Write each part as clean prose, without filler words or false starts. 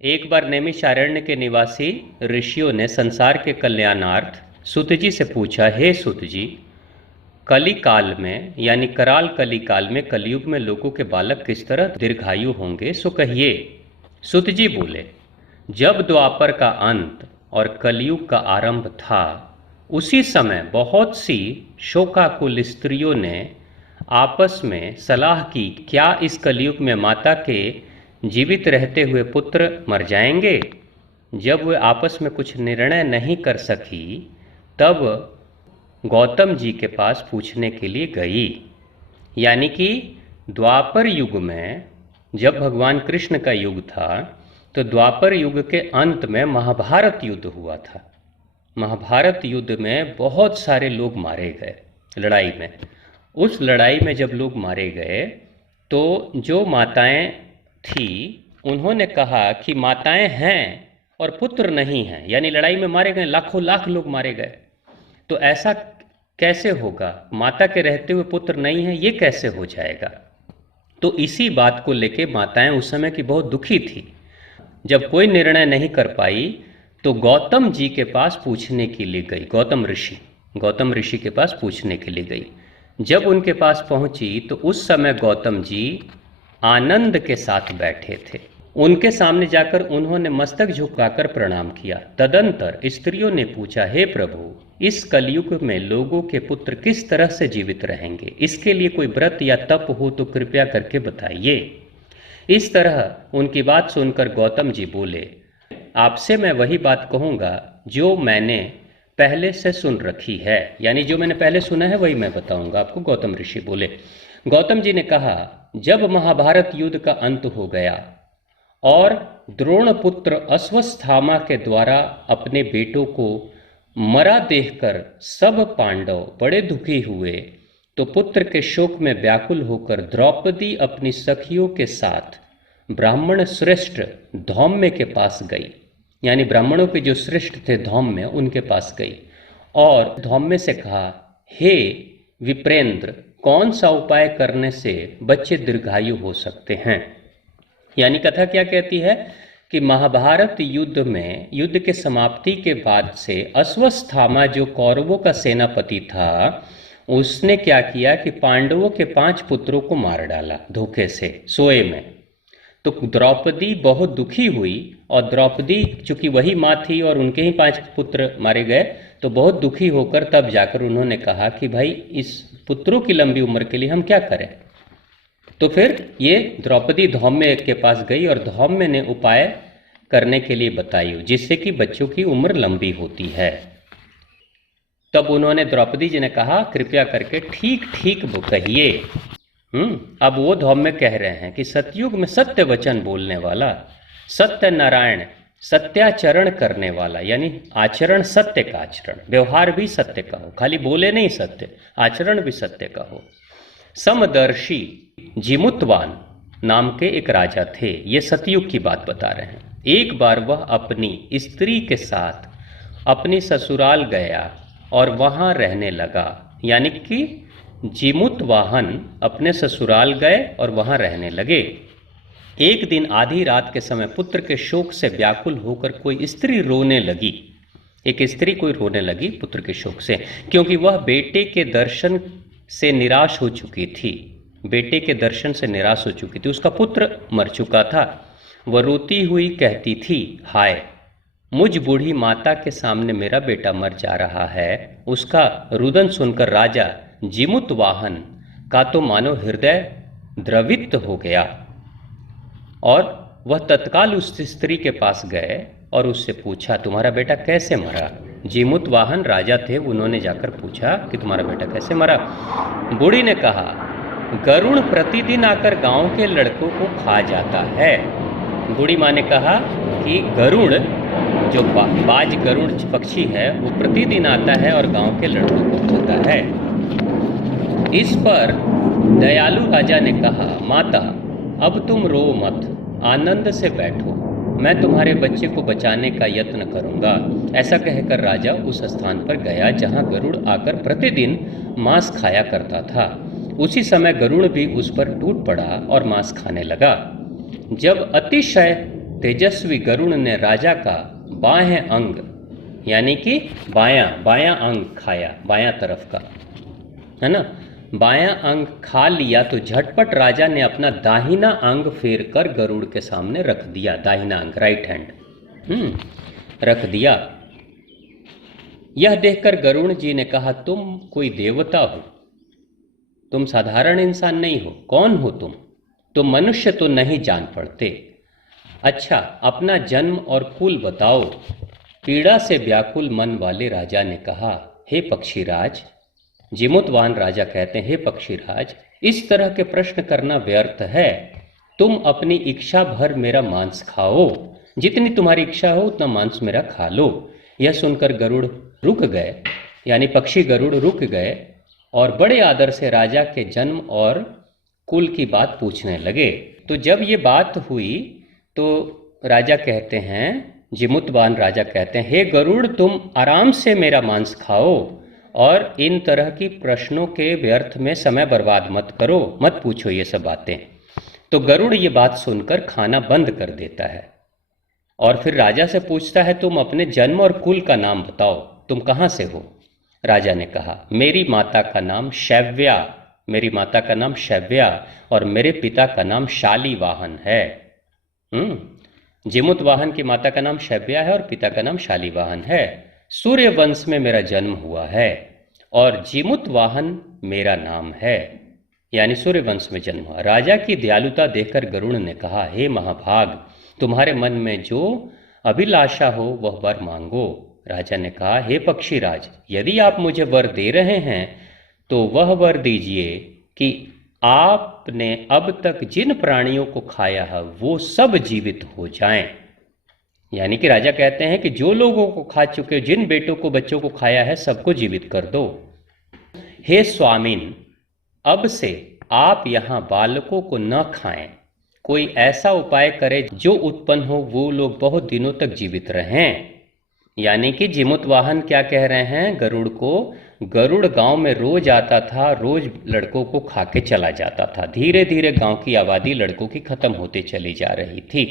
एक बार नैमिषारण्य के निवासी ऋषियों ने संसार के कल्याणार्थ सूत जी से पूछा, हे सूत जी, कली काल में यानी कराल कली काल में कलयुग में लोगों के बालक किस तरह दीर्घायु होंगे, सो कहिए। सूत जी बोले, जब द्वापर का अंत और कलयुग का आरंभ था, उसी समय बहुत सी शोकाकुल स्त्रियों ने आपस में सलाह की, क्या इस कलयुग में माता के जीवित रहते हुए पुत्र मर जाएंगे। जब वे आपस में कुछ निर्णय नहीं कर सकी, तब गौतम जी के पास पूछने के लिए गई। यानी कि द्वापर युग में जब भगवान कृष्ण का युग था, तो द्वापर युग के अंत में महाभारत युद्ध हुआ था। महाभारत युद्ध में बहुत सारे लोग मारे गए लड़ाई में। उस लड़ाई में जब लोग मारे गए, तो जो माताएं थी उन्होंने कहा कि माताएं हैं और पुत्र नहीं हैं, यानी लड़ाई में मारे गए लाखों लाख लोग मारे गए, तो ऐसा कैसे होगा, माता के रहते हुए पुत्र नहीं है, ये कैसे हो जाएगा। तो इसी बात को लेके माताएं उस समय की बहुत दुखी थी। जब कोई निर्णय नहीं कर पाई, तो गौतम जी के पास पूछने के लिए गई। गौतम ऋषि के पास पूछने के लिए गई। जब उनके पास पहुंची, तो उस समय गौतम जी आनंद के साथ बैठे थे। उनके सामने जाकर उन्होंने मस्तक झुकाकर प्रणाम किया। तदंतर स्त्रियों ने पूछा, हे प्रभु, इस कलयुग में लोगों के पुत्र किस तरह से जीवित रहेंगे, इसके लिए कोई व्रत या तप हो तो कृपया करके बताइए। इस तरह उनकी बात सुनकर गौतम जी बोले, आपसे मैं वही बात कहूँगा जो मैंने पहले से सुन रखी है, यानी जो मैंने पहले सुना है वही मैं बताऊंगा आपको। गौतम ऋषि बोले। गौतम जी ने कहा, जब महाभारत युद्ध का अंत हो गया और द्रोण पुत्र अश्वत्थामा के द्वारा अपने बेटों को मरा देखकर सब पांडव बड़े दुखी हुए, तो पुत्र के शोक में व्याकुल होकर द्रौपदी अपनी सखियों के साथ ब्राह्मण श्रेष्ठ धौम्य के पास गई। यानी ब्राह्मणों के जो श्रेष्ठ थे धौम्य, उनके पास गई और धौम्य से कहा, हे विप्रेंद्र, कौन सा उपाय करने से बच्चे दीर्घायु हो सकते हैं। यानी कथा क्या कहती है कि महाभारत युद्ध में, युद्ध के समाप्ति के बाद से अश्वत्थामा जो कौरवों का सेनापति था, उसने क्या किया कि पांडवों के 5 पुत्रों को मार डाला धोखे से, सोए में। तो द्रौपदी बहुत दुखी हुई, और द्रौपदी चूंकि वही माँ थी और उनके ही 5 पुत्र मारे गए, तो बहुत दुखी होकर तब जाकर उन्होंने कहा कि भाई इस पुत्रों की लंबी उम्र के लिए हम क्या करें। तो फिर ये द्रौपदी धौम्य के पास गई और धौम्य ने उपाय करने के लिए बताई, जिससे कि बच्चों की उम्र लंबी होती है। तब उन्होंने, द्रौपदी जी ने कहा, कृपया करके ठीक ठीक कहिए। अब वो धौम्य कह रहे हैं कि सतयुग में सत्य वचन बोलने वाला, सत्य नारायण, सत्याचरण करने वाला, यानी आचरण सत्य का आचरण, व्यवहार भी सत्य का हो, खाली बोले नहीं सत्य, आचरण भी सत्य का हो। समदर्शी जिमुतवान नाम के एक राजा थे। ये सतयुग की बात बता रहे हैं। एक बार वह अपनी स्त्री के साथ अपनी ससुराल गया और वहाँ रहने लगा। यानी कि जिमुतवाहन अपने ससुराल गए और वहाँ रहने लगे। एक दिन आधी रात के समय पुत्र के शोक से व्याकुल होकर कोई स्त्री रोने लगी। एक स्त्री कोई रोने लगी पुत्र के शोक से, क्योंकि वह बेटे के दर्शन से निराश हो चुकी थी। बेटे के दर्शन से निराश हो चुकी थी, उसका पुत्र मर चुका था। वह रोती हुई कहती थी, हाय, मुझ बूढ़ी माता के सामने मेरा बेटा मर जा रहा है। उसका रुदन सुनकर राजा जिमुतवाहन का तो मानो हृदय द्रवित हो गया, और वह तत्काल उस स्त्री के पास गए और उससे पूछा, तुम्हारा बेटा कैसे मरा। जिमुतवाहन राजा थे, उन्होंने जाकर पूछा कि तुम्हारा बेटा कैसे मरा। बूढ़ी ने कहा, गरुड़ प्रतिदिन आकर गांव के लड़कों को खा जाता है। बूढ़ी माँ ने कहा कि गरुड़, जो बाज गरुड़ पक्षी है, वो प्रतिदिन आता है और गांव के लड़कों को खाता है। इस पर दयालु राजा ने कहा, माता, अब तुम रो मत, आनंद से बैठो, मैं तुम्हारे बच्चे को बचाने का यत्न करूंगा। ऐसा कहकर राजा उस स्थान पर गया जहां गरुड़ आकर प्रतिदिन मांस खाया करता था। उसी समय गरुड़ भी उस पर टूट पड़ा और मांस खाने लगा। जब अतिशय तेजस्वी गरुड़ ने राजा का बाएं अंग यानी कि बायां अंग खाया, बायां तरफ का, है ना, बायां अंग खा लिया तो झटपट राजा ने अपना दाहिना अंग फेर कर गरुड़ के सामने रख दिया। दाहिना अंग, राइट हैंड, रख दिया। यह देखकर गरुड़ जी ने कहा, तुम कोई देवता हो, तुम साधारण इंसान नहीं हो। कौन हो तुम मनुष्य तो नहीं जान पड़ते। अच्छा, अपना जन्म और कुल बताओ। पीड़ा से व्याकुल मन वाले राजा ने कहा, हे पक्षीराज। जिमुतवाहन राजा कहते हैं, हे पक्षीराज, इस तरह के प्रश्न करना व्यर्थ है। तुम अपनी इच्छा भर मेरा मांस खाओ, जितनी तुम्हारी इच्छा हो उतना मांस मेरा खा लो। यह सुनकर गरुड़ रुक गए, यानी पक्षी गरुड़ रुक गए और बड़े आदर से राजा के जन्म और कुल की बात पूछने लगे। तो जब ये बात हुई तो राजा कहते हैं, जिमुतवाहन राजा कहते हैं, हे गरुड़, तुम आराम से मेरा मांस खाओ और इन तरह की प्रश्नों के व्यर्थ में समय बर्बाद मत करो, मत पूछो ये सब बातें। तो गरुड़ ये बात सुनकर खाना बंद कर देता है और फिर राजा से पूछता है, तुम अपने जन्म और कुल का नाम बताओ, तुम कहाँ से हो। राजा ने कहा, मेरी माता का नाम शैव्या, मेरी माता का नाम शैव्या और मेरे पिता का नाम शालीवाहन है। जिमुतवाहन की माता का नाम शैव्या है और पिता का नाम शालीवाहन है। सूर्य वंश में मेरा जन्म हुआ है और जिमुतवाहन मेरा नाम है, यानी सूर्य वंश में जन्म हुआ। राजा की दयालुता देखकर गरुड़ ने कहा, हे महाभाग, तुम्हारे मन में जो अभिलाषा हो वह वर मांगो। राजा ने कहा, हे पक्षीराज, यदि आप मुझे वर दे रहे हैं तो वह वर दीजिए कि आपने अब तक जिन प्राणियों को खाया है वो सब जीवित हो जाएं। यानी कि राजा कहते हैं कि जो लोगों को खा चुके, जिन बेटों को बच्चों को खाया है, सबको जीवित कर दो। हे स्वामिन, अब से आप यहाँ बालकों को न खाएं, कोई ऐसा उपाय करें जो उत्पन्न हो वो लोग बहुत दिनों तक जीवित रहें। यानी कि जिमुतवाहन क्या कह रहे हैं गरुड़ को, गरुड़ गांव में रोज आता था, रोज लड़कों को खा के चला जाता था। धीरे धीरे गांव की आबादी लड़कों की खत्म होती चली जा रही थी।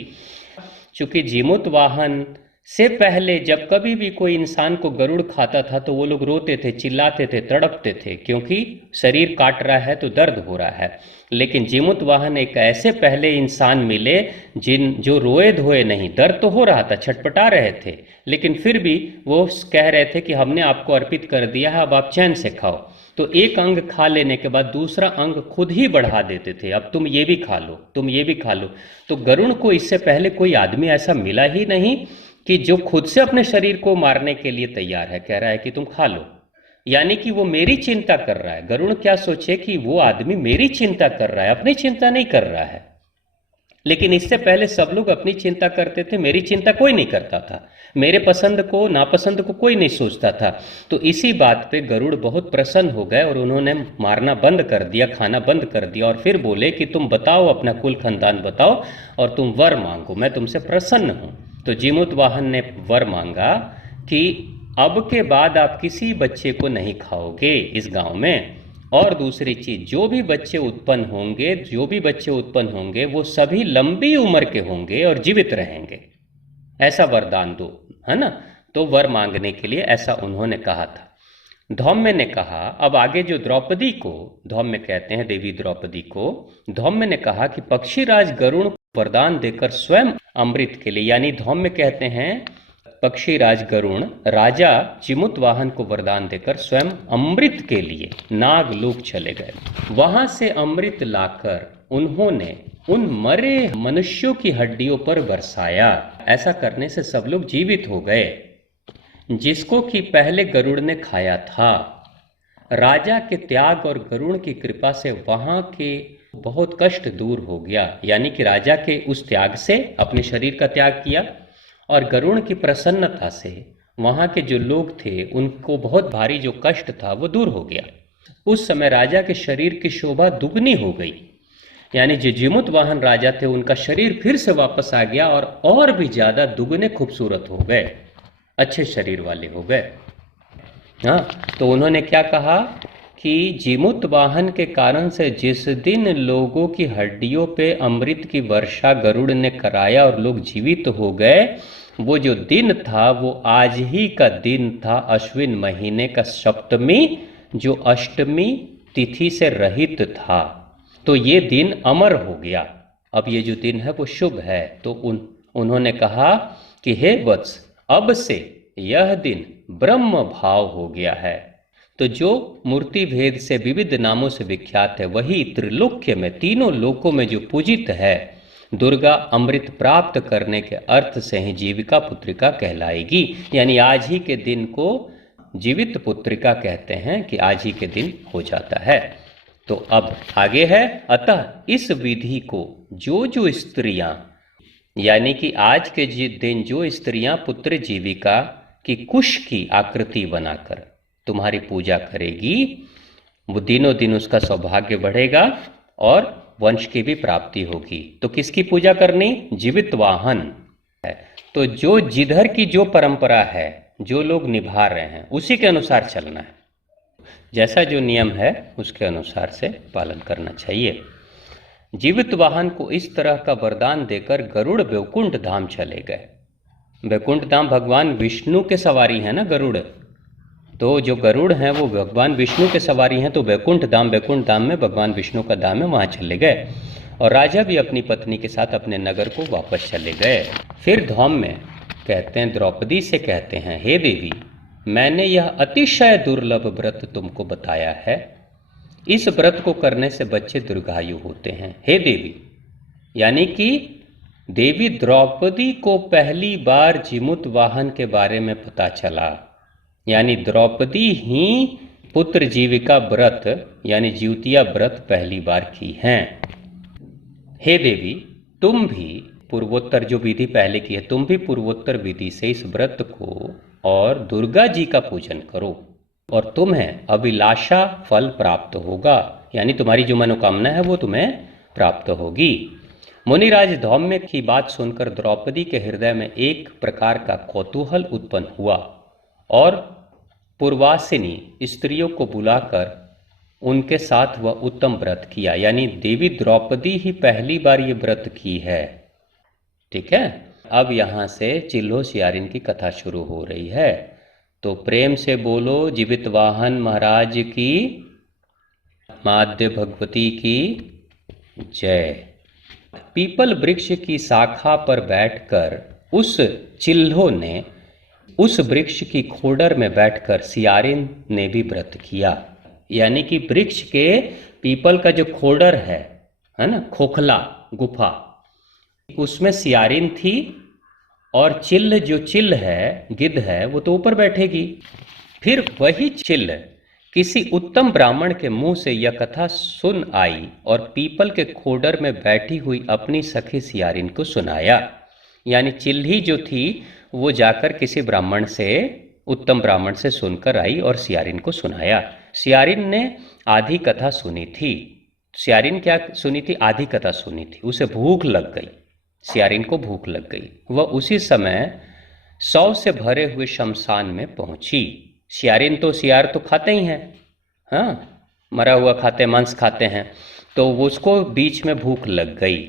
चूंकि जिमुतवाहन से पहले जब कभी भी कोई इंसान को गरुड़ खाता था तो वो लोग रोते थे, चिल्लाते थे, तड़पते थे, क्योंकि शरीर काट रहा है तो दर्द हो रहा है। लेकिन जिमुतवाहन एक ऐसे पहले इंसान मिले जो रोए धोए नहीं, दर्द तो हो रहा था, छटपटा रहे थे, लेकिन फिर भी वो कह रहे थे कि हमने आपको अर्पित कर दिया है, अब आप चैन से खाओ। तो एक अंग खा लेने के बाद दूसरा अंग खुद ही बढ़ा देते थे, अब तुम ये भी खा लो, तुम ये भी खा लो। तो गरुड़ को इससे पहले कोई आदमी ऐसा मिला ही नहीं कि जो खुद से अपने शरीर को मारने के लिए तैयार है, कह रहा है कि तुम खा लो। यानी कि वो मेरी चिंता कर रहा है। गरुड़ क्या सोचे कि वो आदमी मेरी चिंता कर रहा है, अपनी चिंता नहीं कर रहा है। लेकिन इससे पहले सब लोग अपनी चिंता करते थे, मेरी चिंता कोई नहीं करता था, मेरे पसंद को नापसंद को कोई नहीं सोचता था। तो इसी बात पे गरुड़ बहुत प्रसन्न हो गए और उन्होंने मारना बंद कर दिया, खाना बंद कर दिया और फिर बोले कि तुम बताओ, अपना कुल खानदान बताओ और तुम वर मांगो, मैं तुमसे प्रसन्न हूँ। तो जिमुतवाहन ने वर मांगा कि अब के बाद आप किसी बच्चे को नहीं खाओगे इस गांव में, और दूसरी चीज, जो भी बच्चे उत्पन्न होंगे वो सभी लंबी उम्र के होंगे और जीवित रहेंगे, ऐसा वरदान दो, है ना। तो वर मांगने के लिए ऐसा उन्होंने कहा था। धौम्य ने कहा, अब आगे जो द्रौपदी को, धौम्य कहते हैं देवी द्रौपदी को, धौम्य ने कहा कि पक्षीराज गरुड़ वरदान देकर स्वयं अमृत के लिए, यानी धौम्य कहते हैं पक्षीराज गरुड़ राजा जिमुतवाहन को वरदान देकर स्वयं अमृत के लिए नागलोक चले गए। वहां से अमृत लाकर उन्होंने उन मरे मनुष्यों की हड्डियों पर बरसाया। ऐसा करने से सब लोग जीवित हो गए जिसको कि पहले गरुड़ ने खाया था। राजा के त्याग और गरुड़ की कृपा से वहां के बहुत कष्ट दूर हो गया। यानी कि राजा के उस त्याग से, अपने शरीर का त्याग किया, और गरुड़ की प्रसन्नता से वहां के जो लोग थे उनको बहुत भारी जो कष्ट था वो दूर हो गया। उस समय राजा के शरीर की शोभा दुगनी हो गई, यानी जो जिमुतवाहन राजा थे उनका शरीर फिर से वापस आ गया और भी ज्यादा दुगने खूबसूरत हो गए, अच्छे शरीर वाले हो गए। हाँ, तो उन्होंने क्या कहा कि जीमूत वाहन के कारण से जिस दिन लोगों की हड्डियों पे अमृत की वर्षा गरुड़ ने कराया और लोग जीवित हो गए, वो जो दिन था वो आज ही का दिन था, अश्विन महीने का सप्तमी, जो अष्टमी तिथि से रहित था। तो ये दिन अमर हो गया। अब ये जो दिन है वो शुभ है। तो उन्होंने कहा कि हे वत्स, अब से यह दिन ब्रह्म भाव हो गया है। तो जो मूर्ति भेद से विविध नामों से विख्यात है, वही त्रिलोक्य में, तीनों लोकों में जो पूजित है, दुर्गा अमृत प्राप्त करने के अर्थ से ही जीविका पुत्रिका कहलाएगी। यानी आज ही के दिन को जीवित पुत्रिका कहते हैं कि आज ही के दिन हो जाता है। तो अब आगे है, अतः इस विधि को जो जो स्त्रियां, यानी कि आज के दिन जो स्त्रियां पुत्र जीविका की कुश की आकृति बनाकर तुम्हारी पूजा करेगी, वो दिनों दिन उसका सौभाग्य बढ़ेगा और वंश की भी प्राप्ति होगी। तो किसकी पूजा करनी? जीवित वाहन है। तो जो जिधर की जो परंपरा है, जो लोग निभा रहे हैं, उसी के अनुसार चलना है। जैसा जो नियम है उसके अनुसार से पालन करना चाहिए। जीवित वाहन को इस तरह का वरदान देकर गरुड़ वैकुंठ धाम चले गए। वैकुंठ धाम भगवान विष्णु के सवारी है ना गरुड़, तो जो गरुड़ हैं वो भगवान विष्णु के सवारी हैं। तो वैकुंठ धाम में भगवान विष्णु का धाम है, वहाँ चले गए। और राजा भी अपनी पत्नी के साथ अपने नगर को वापस चले गए। फिर धौम में कहते हैं, द्रौपदी से कहते हैं, हे देवी, मैंने यह अतिशय दुर्लभ व्रत तुमको बताया है। इस व्रत को करने से बच्चे दीर्घायु होते हैं। हे देवी, यानी कि देवी द्रौपदी को पहली बार जीमूत वाहन के बारे में पता चला। यानी द्रौपदी ही पुत्र जीविका व्रत यानी जीवतिया व्रत पहली बार की हैं। हे देवी, तुम भी पूर्वोत्तर जो विधि पहले की है, तुम भी पूर्वोत्तर विधि से इस व्रत को और दुर्गा जी का पूजन करो और तुम्हें अभिलाषा फल प्राप्त होगा। यानी तुम्हारी जो मनोकामना है वो तुम्हें प्राप्त होगी। मुनिराज धौम्य की बात सुनकर द्रौपदी के हृदय में एक प्रकार का कौतूहल उत्पन्न हुआ और पूर्वासिनी स्त्रियों को बुलाकर उनके साथ वह उत्तम व्रत किया। यानी देवी द्रौपदी ही पहली बार ये व्रत की है। ठीक है, अब यहाँ से चिल्हो सियारिन की कथा शुरू हो रही है। तो प्रेम से बोलो जीवित वाहन महाराज की, माध्य भगवती की जय। पीपल वृक्ष की शाखा पर बैठकर उस चिल्हो ने उस वृक्ष की खोडर में बैठकर सियारिन ने भी व्रत किया। यानी कि वृक्ष के पीपल का जो खोडर है ना, खोखला गुफा, उसमें सियारिन थी और चिल्ह जो चिल्ह है, गिद्ध है, वो तो ऊपर बैठेगी। फिर वही चिल्ह किसी उत्तम ब्राह्मण के मुंह से यह कथा सुन आई और पीपल के खोडर में बैठी हुई अपनी सखी सियारिन को सुनाया। यानी चिल्ही जो थी वो जाकर किसी ब्राह्मण से, उत्तम ब्राह्मण से सुनकर आई और सियारिन को सुनाया। सियारिन ने आधी कथा सुनी थी। सियारिन क्या सुनी थी? आधी कथा सुनी थी। उसे भूख लग गई, सियारिन को भूख लग गई। वह उसी समय 100 से भरे हुए शमशान में पहुंची। सियारिन तो सियार तो खाते ही हैं, हाँ, मरा हुआ खाते, मांस खाते हैं। तो वो उसको बीच में भूख लग गई।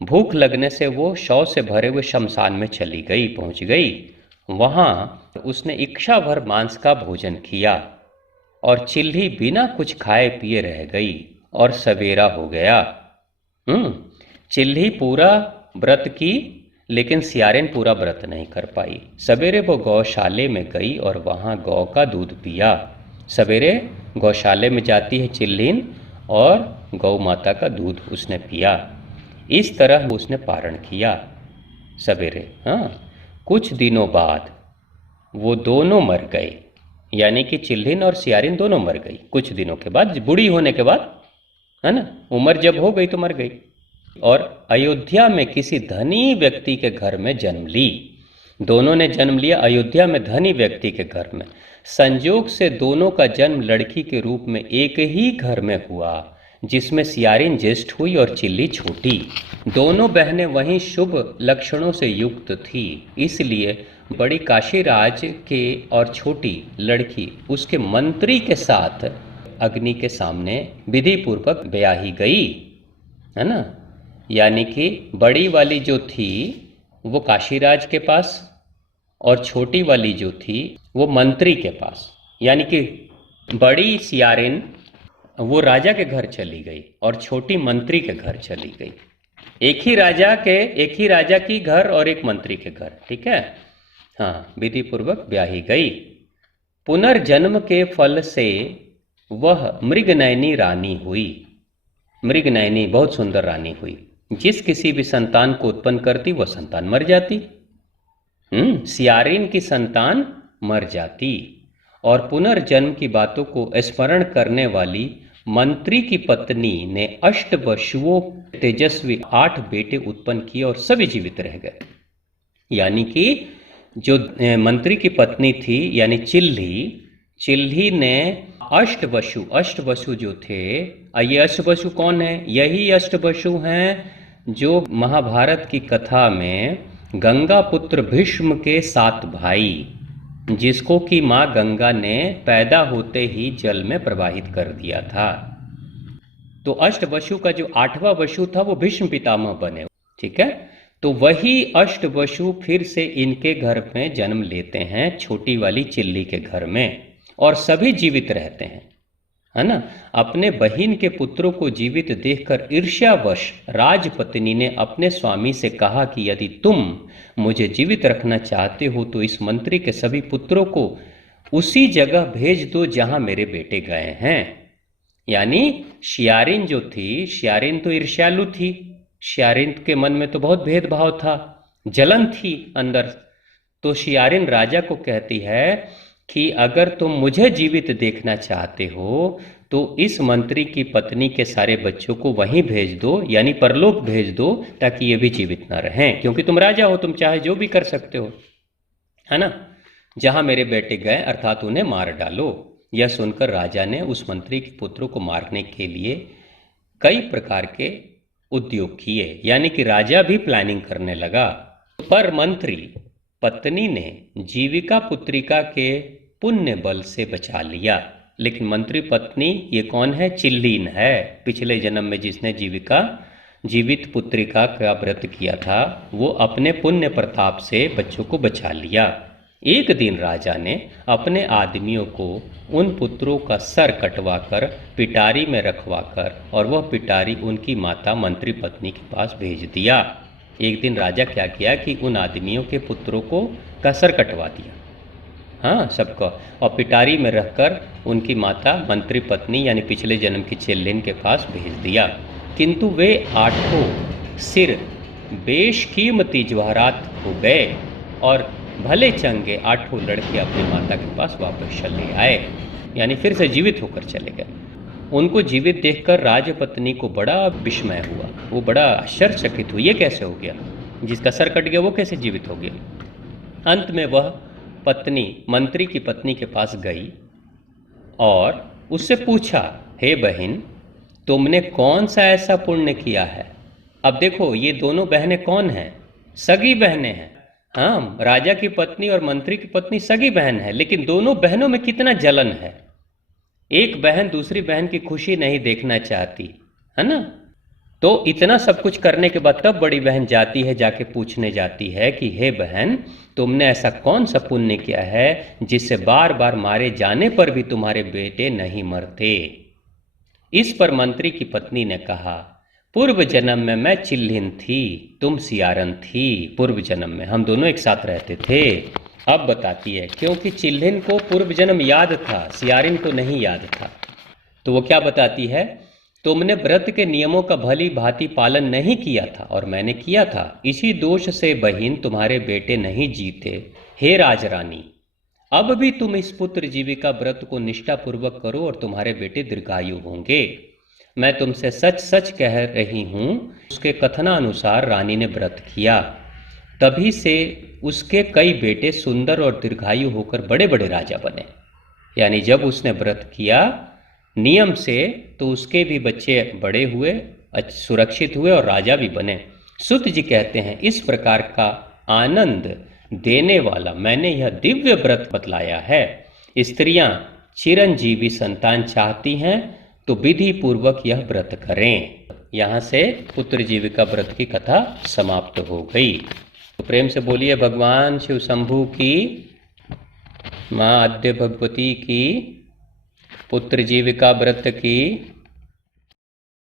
भूख लगने से वो 100 से भरे हुए शमशान में चली गई, पहुंच गई। वहाँ उसने इच्छा भर मांस का भोजन किया और चिल्ही बिना कुछ खाए पिए रह गई और सवेरा हो गया। चिल्ही पूरा व्रत की, लेकिन सियारिन पूरा व्रत नहीं कर पाई। सवेरे वो गौशाले में गई और वहाँ गौ का दूध पिया। सवेरे गौशाले में जाती है चिल्हीन और गौ माता का दूध उसने पिया। इस तरह उसने पारण किया सवेरे। हाँ, कुछ दिनों बाद वो दोनों मर गए। यानी कि चिल्हीन और सियारिन दोनों मर गई कुछ दिनों के बाद, बूढ़ी होने के बाद, है ना, उम्र जब हो गई तो मर गई। और अयोध्या में किसी धनी व्यक्ति के घर में जन्म ली। दोनों ने जन्म लिया अयोध्या में धनी व्यक्ति के घर में। संयोग से दोनों का जन्म लड़की के रूप में एक ही घर में हुआ, जिसमें सियारिन ज्येष्ठ हुई और चिल्ली छोटी। दोनों बहनें वहीं शुभ लक्षणों से युक्त थी, इसलिए बड़ी काशीराज के और छोटी लड़की उसके मंत्री के साथ अग्नि के सामने विधि पूर्वक ब्याही गई, है ना। यानी कि बड़ी वाली जो थी वो काशीराज के पास और छोटी वाली जो थी वो मंत्री के पास। यानी कि बड़ी सियारिन वो राजा के घर चली गई और छोटी मंत्री के घर चली गई। एक ही राजा की घर और एक मंत्री के घर, ठीक है। हाँ, विधि पूर्वक ब्याही गई। पुनर्जन्म के फल से वह मृगनयनी रानी हुई। मृगनयनी बहुत सुंदर रानी हुई। जिस किसी भी संतान को उत्पन्न करती वह संतान मर जाती। सियारिन की संतान मर जाती और पुनर्जन्म की बातों को स्मरण करने वाली मंत्री की पत्नी ने अष्टवसुओं तेजस्वी 8 बेटे उत्पन्न किए और सभी जीवित रह गए। यानी कि जो मंत्री की पत्नी थी यानी चिल्ही ने अष्टवसु जो थे, ये अष्टवसु कौन है? यही अष्टवसु हैं जो महाभारत की कथा में गंगा पुत्र भीष्म के 7 भाई, जिसको कि माँ गंगा ने पैदा होते ही जल में प्रवाहित कर दिया था। तो अष्टवसु का जो 8वां वसु था वो भीष्म पितामह बने, ठीक है। तो वही अष्टवसु फिर से इनके घर में जन्म लेते हैं, छोटी वाली चिल्ली के घर में, और सभी जीवित रहते हैं, है ना। अपने बहिन के पुत्रों को जीवित देखकर ईर्ष्यावश राजपत्नी ने अपने स्वामी से कहा कि यदि तुम मुझे जीवित रखना चाहते हो तो इस मंत्री के सभी पुत्रों को उसी जगह भेज दो जहां मेरे बेटे गए हैं। यानी शियारिन जो थी, शियारिन तो ईर्ष्यालु थी, शियारिन के मन में तो बहुत भेदभाव था, जलन थी अंदर। तो शियारिन राजा को कहती है कि अगर तुम मुझे जीवित देखना चाहते हो तो इस मंत्री की पत्नी के सारे बच्चों को वहीं भेज दो, यानी परलोक भेज दो, ताकि ये भी जीवित ना रहें, क्योंकि तुम राजा हो, तुम चाहे जो भी कर सकते हो, है ना। जहां मेरे बेटे गए अर्थात उन्हें मार डालो। यह सुनकर राजा ने उस मंत्री के पुत्रों को मारने के लिए कई प्रकार के उद्योग किए, यानी कि राजा भी प्लानिंग करने लगा। पर मंत्री पत्नी ने जीविका पुत्रिका के पुण्य बल से बचा लिया। लेकिन मंत्री पत्नी ये कौन है? चिल्लीन है, पिछले जन्म में जिसने जीवित पुत्रिका का व्रत किया था, वो अपने पुण्य प्रताप से बच्चों को बचा लिया। एक दिन राजा ने अपने आदमियों को उन पुत्रों का सर कटवाकर पिटारी में रखवाकर और वह पिटारी उनकी माता मंत्री पत्नी के पास भेज दिया। एक दिन राजा क्या किया कि उन आदमियों के पुत्रों को का सर कटवा दिया, हाँ सबको, और पिटारी में रखकर उनकी माता मंत्री पत्नी यानी पिछले जन्म की चिल्लिन के पास भेज दिया। किंतु वे 8 सिर बेशकीमती जवाहरात हो गए और भले चंगे 8 लड़के अपनी माता के पास वापस चले आए, यानी फिर से जीवित होकर चले गए। उनको जीवित देखकर राजपत्नी को बड़ा विस्मय हुआ, वो बड़ा आश्चर्यचकित हुई, ये कैसे हो गया, जिसका सर कट गया वो कैसे जीवित हो गया। अंत में वह पत्नी मंत्री की पत्नी के पास गई और उससे पूछा, हे बहन, तुमने कौन सा ऐसा पुण्य किया है? अब देखो ये दोनों बहनें कौन हैं? सगी बहनें हैं। हाँ, राजा की पत्नी और मंत्री की पत्नी सगी बहन है, लेकिन दोनों बहनों में कितना जलन है। एक बहन दूसरी बहन की खुशी नहीं देखना चाहती, है ना। तो इतना सब कुछ करने के बाद तब बड़ी बहन जाती है, जाके पूछने जाती है कि हे बहन, तुमने ऐसा कौन सा पुण्य किया है जिससे बार बार मारे जाने पर भी तुम्हारे बेटे नहीं मरते। इस पर मंत्री की पत्नी ने कहा, पूर्व जन्म में मैं चिल्हिन थी, तुम सियारन थी। पूर्व जन्म में हम दोनों एक साथ रहते थे। अब बताती है, क्योंकि चिल्हिन को पूर्व जन्म याद था, सियारिन को नहीं याद था। तो वो क्या बताती है, तुमने व्रत के नियमों का भली भांति पालन नहीं किया था और मैंने किया था, इसी दोष से बहिन तुम्हारे बेटे नहीं जीते। हे राजरानी, अब भी तुम इस पुत्र जीविका व्रत को निष्ठापूर्वक करो और तुम्हारे बेटे दीर्घायु होंगे। मैं तुमसे सच सच कह रही हूँ। उसके कथनानुसार रानी ने व्रत किया, तभी से उसके कई बेटे सुंदर और दीर्घायु होकर बड़े बड़े राजा बने। यानी जब उसने व्रत किया नियम से तो उसके भी बच्चे बड़े हुए, सुरक्षित हुए और राजा भी बने। सूत जी कहते हैं, इस प्रकार का आनंद देने वाला मैंने यह दिव्य व्रत बतलाया है। स्त्रियां चिरंजीवी संतान चाहती हैं तो विधि पूर्वक यह व्रत करें। यहाँ से पुत्र जीविका व्रत की कथा समाप्त हो गई। तो प्रेम से बोलिए भगवान शिव शंभू की, माँ आद्य भगवती की, पुत्र जीविका व्रत की।